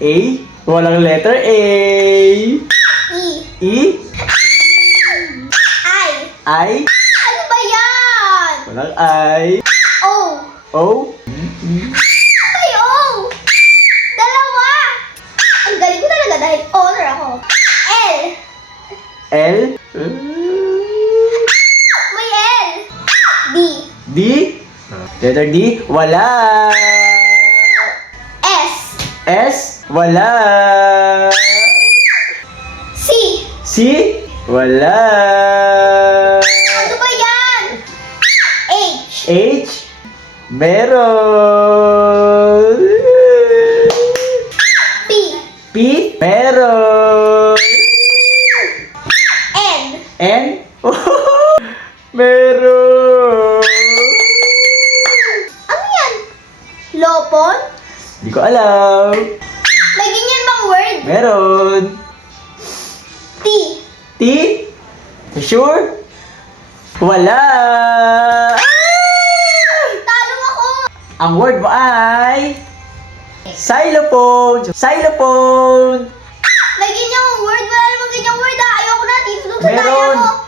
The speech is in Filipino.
A? Walang letter A. E. E? I. I? Ano ba yan? Walang I. O. O? Ay, O. Dalawa. Ang galing ko talaga dahil honor ako. L. L? May L. D. D? Letter D? Wala. S. S? Wala. C. C? Wala. Ano ba yan? H. H? Meron. P. P? Meron. N. N? Meron. Ano yan? Lopon? Hindi ko alam. May ganyan bang word? Meron. T. T? Sure? Wala. Talo ako. Ang word mo ay xylophone. Xylophone. May ganyang word. Wala namang ganyang word. Ayoko na. Dito sa daya Meron. mo.